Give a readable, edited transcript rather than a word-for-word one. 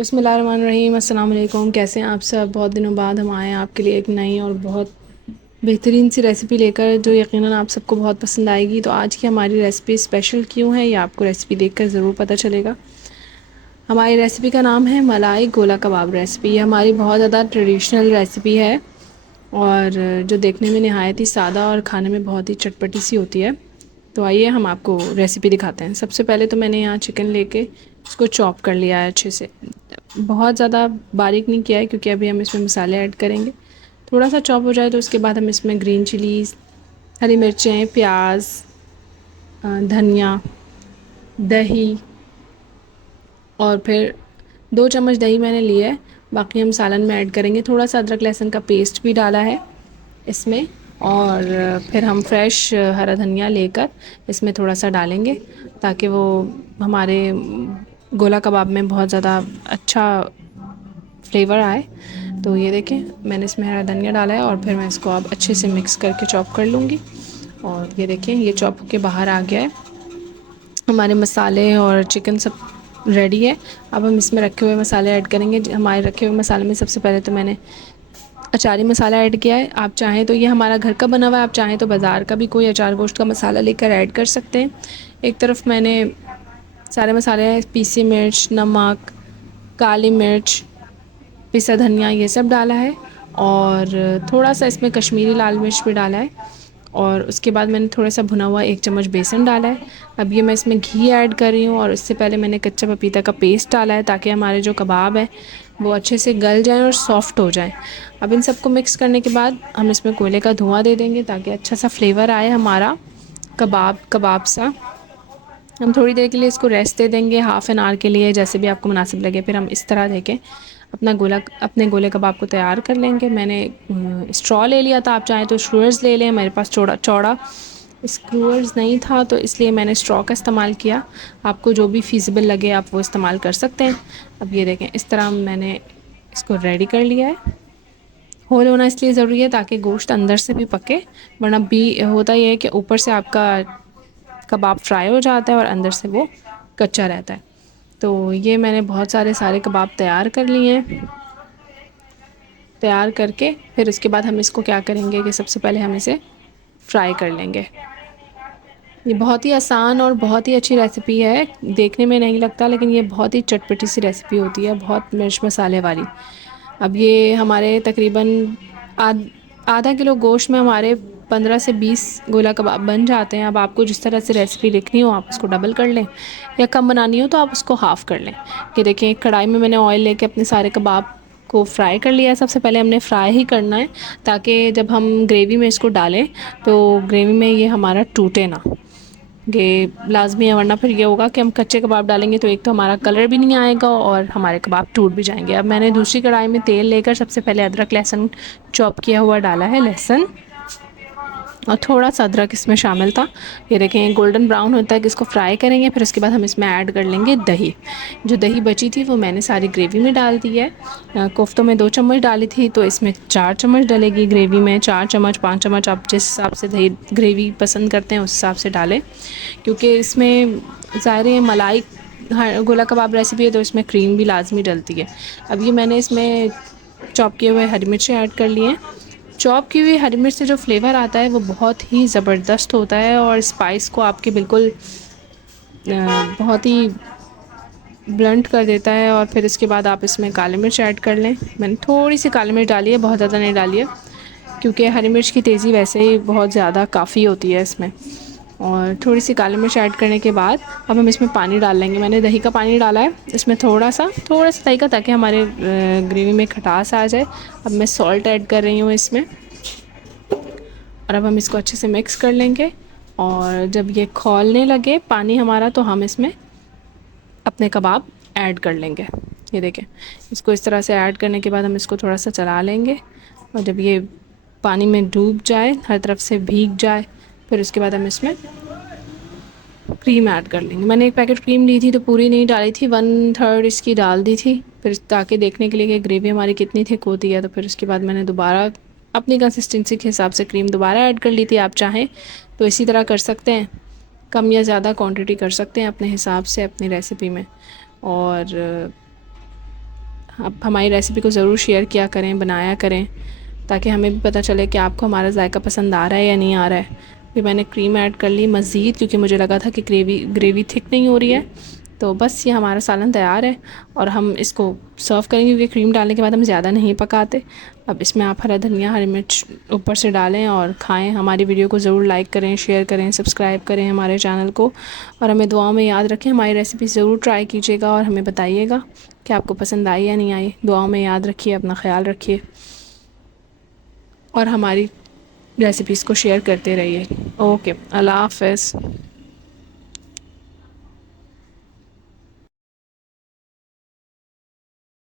बिस्मिल्लाहिर्रहमानिर्रहीम। अस्सलाम वालेकुम। कैसे हैं आप सब? बहुत दिनों बाद हम आए हैं आपके लिए एक नई और बहुत बेहतरीन सी रेसिपी लेकर, जो यकीनन आप सबको बहुत पसंद आएगी। तो आज की हमारी रेसिपी स्पेशल क्यों है, ये आपको रेसिपी देखकर ज़रूर पता चलेगा। हमारी रेसिपी का नाम है मलाई गोला कबाब रेसिपी। ये हमारी बहुत ज़्यादा ट्रेडिशनल रेसिपी है और जो देखने में नहायत ही सादा और खाने में बहुत ही चटपटी सी होती है। तो आइए हम आपको रेसिपी दिखाते हैं। सबसे पहले तो मैंने यहाँ चिकन लेके इसको चॉप कर लिया है अच्छे से। बहुत ज़्यादा बारीक नहीं किया है क्योंकि अभी हम इसमें मसाले ऐड करेंगे। थोड़ा सा चॉप हो जाए तो उसके बाद हम इसमें ग्रीन चिलीज़, हरी मिर्चें, प्याज, धनिया, दही और फिर 2 चम्मच दही मैंने लिया है। बाकी हम सालन में ऐड करेंगे। थोड़ा सा अदरक लहसुन का पेस्ट भी डाला है इसमें। और फिर हम फ्रेश हरा धनिया लेकर इसमें थोड़ा सा डालेंगे ताकि वो हमारे गोला कबाब में बहुत ज़्यादा अच्छा फ्लेवर आए। तो ये देखें, मैंने इसमें हरा धनिया डाला है और फिर मैं इसको अब अच्छे से मिक्स करके चॉप कर लूँगी। और ये देखें, ये चॉप होके बाहर आ गया है। हमारे मसाले और चिकन सब रेडी है। अब हम इसमें रखे हुए मसाले ऐड करेंगे। हमारे रखे हुए मसाले में सबसे पहले तो मैंने अचारी मसाला ऐड किया है। आप चाहें तो ये हमारा घर का बना हुआ है, आप चाहें तो बाज़ार का भी कोई अचार गोश्त का मसाला लेकर ऐड कर सकते हैं। एक तरफ मैंने सारे मसाले, पीसी मिर्च, नमक, काली मिर्च, पिसा धनिया, ये सब डाला है और थोड़ा सा इसमें कश्मीरी लाल मिर्च भी डाला है। और उसके बाद मैंने थोड़ा सा भुना हुआ 1 चम्मच बेसन डाला है। अब ये मैं इसमें घी ऐड कर रही हूँ और इससे पहले मैंने कच्चा पपीता का पेस्ट डाला है ताकि हमारे जो कबाब है वो अच्छे से गल जाएं और सॉफ्ट हो जाएं। अब इन सबको मिक्स करने के बाद हम इसमें कोयले का धुआं दे देंगे ताकि अच्छा सा फ्लेवर आए हमारा कबाब सा। हम थोड़ी देर के लिए इसको रेस्ट दे देंगे, हाफ़ एन आवर के लिए, जैसे भी आपको मुनासिब लगे। फिर हम इस तरह देखें अपने गोले कबाब को तैयार कर लेंगे। मैंने स्ट्रॉ ले लिया था, आप चाहें तो स्क्रूअर्स ले लें। मेरे पास चौड़ा चौड़ा स्क्रूअर्स नहीं था तो इसलिए मैंने स्ट्रॉ का इस्तेमाल किया। आपको जो भी फ़ीज़िबल लगे आप वो इस्तेमाल कर सकते हैं। अब ये देखें, इस तरह मैंने इसको रेडी कर लिया है। होल होना इसलिए ज़रूरी है ताकि गोश्त अंदर से भी पके, वरना भी होता ये है कि ऊपर से आपका कबाब फ्राई हो जाता है और अंदर से वो कच्चा रहता है। तो ये मैंने बहुत सारे कबाब तैयार कर लिए हैं। तैयार करके फिर उसके बाद हम इसको क्या करेंगे कि सबसे पहले हम इसे फ्राई कर लेंगे। ये बहुत ही आसान और बहुत ही अच्छी रेसिपी है। देखने में नहीं लगता लेकिन ये बहुत ही चटपटी सी रेसिपी होती है, बहुत मिर्च मसाले वाली। अब ये हमारे तकरीबन आधा किलो गोश्त में हमारे 15 से 20 गोला कबाब बन जाते हैं। अब आपको जिस तरह से रेसिपी लिखनी हो आप उसको डबल कर लें, या कम बनानी हो तो आप उसको हाफ़ कर लें। कि देखें, कढ़ाई में मैंने ऑयल लेके अपने सारे कबाब को फ्राई कर लिया है। सबसे पहले हमने फ्राई ही करना है ताकि जब हम ग्रेवी में इसको डालें तो ग्रेवी में ये हमारा टूटे ना। ये लाजमी है, वरना फिर ये होगा कि हम कच्चे कबाब डालेंगे तो एक तो हमारा कलर भी नहीं आएगा और हमारे कबाब टूट भी जाएंगे। अब मैंने दूसरी कढ़ाई में तेल लेकर सबसे पहले अदरक लहसुन चॉप किया हुआ डाला है, लहसुन और थोड़ा सा अदरक इसमें शामिल था। ये देखें, गोल्डन ब्राउन होता है कि इसको फ्राई करेंगे। फिर उसके बाद हम इसमें ऐड कर लेंगे दही। जो दही बची थी वो मैंने सारी ग्रेवी में डाल दी है। कोफ्तों में 2 चम्मच डाली थी तो इसमें 4 चम्मच डलेगी ग्रेवी में। 4 चम्मच 5 चम्मच आप जिस हिसाब से दही ग्रेवी पसंद करते हैं उस हिसाब से डालें, क्योंकि इसमें ज़ाहिर है मलाई गोला कबाब रेसिपी है तो इसमें क्रीम भी लाजमी डलती है। अब ये मैंने इसमें चॉप किए हुए हरी मिर्चें ऐड कर लिए हैं। चॉप की हुई हरी मिर्च से जो फ्लेवर आता है वो बहुत ही ज़बरदस्त होता है और स्पाइस को आपके बिल्कुल बहुत ही ब्लंट कर देता है। और फिर इसके बाद आप इसमें काली मिर्च ऐड कर लें। मैंने थोड़ी सी काली मिर्च डाली है, बहुत ज़्यादा नहीं डाली है, क्योंकि हरी मिर्च की तेज़ी वैसे ही बहुत ज़्यादा काफ़ी होती है इसमें। और थोड़ी सी काली मिर्च ऐड करने के बाद अब हम इसमें पानी डाल लेंगे। मैंने दही का पानी डाला है इसमें, थोड़ा सा दही का, ताकि हमारे ग्रेवी में खटास आ जाए। अब मैं सॉल्ट ऐड कर रही हूँ इसमें और अब हम इसको अच्छे से मिक्स कर लेंगे। और जब ये खौलने लगे पानी हमारा तो हम इसमें अपने कबाब ऐड कर लेंगे। ये देखें, इसको इस तरह से ऐड करने के बाद हम इसको थोड़ा सा चला लेंगे और जब ये पानी में डूब जाए, हर तरफ से भीग जाए, फिर उसके बाद हम इसमें क्रीम ऐड कर लेंगे। मैंने 1 पैकेट क्रीम ली थी तो पूरी नहीं डाली थी, 1/3 इसकी डाल दी थी, फिर ताकि देखने के लिए कि ग्रेवी हमारी कितनी थिक होती है। तो फिर उसके बाद मैंने दोबारा अपनी कंसिस्टेंसी के हिसाब से क्रीम दोबारा ऐड कर ली थी। आप चाहें तो इसी तरह कर सकते हैं, कम या ज़्यादा क्वांटिटी कर सकते हैं अपने हिसाब से अपनी रेसिपी में। और आप हमारी रेसिपी को ज़रूर शेयर किया करें, बनाया करें, ताकि हमें भी पता चले कि आपको हमारा जायका पसंद आ रहा है या नहीं आ रहा है। फिर मैंने क्रीम ऐड कर ली मज़ीद, क्योंकि मुझे लगा था कि ग्रेवी थिक नहीं हो रही है। तो बस ये हमारा सालन तैयार है और हम इसको सर्व करेंगे, क्योंकि क्रीम डालने के बाद हम ज़्यादा नहीं पकाते। अब इसमें आप हरा धनिया, हरी मिर्च ऊपर से डालें और खाएं। हमारी वीडियो को ज़रूर लाइक करें, शेयर करें, सब्सक्राइब करें हमारे चैनल को, और हमें दुआओं में याद रखें। हमारी रेसिपी ज़रूर ट्राई कीजिएगा और हमें बताइएगा कि आपको पसंद आई या नहीं आई। दुआओं में याद रखिए, अपना ख्याल रखिए और हमारी रेसिपीज़ को शेयर करते रहिए। ओके, अल्लाह हाफ़िज़।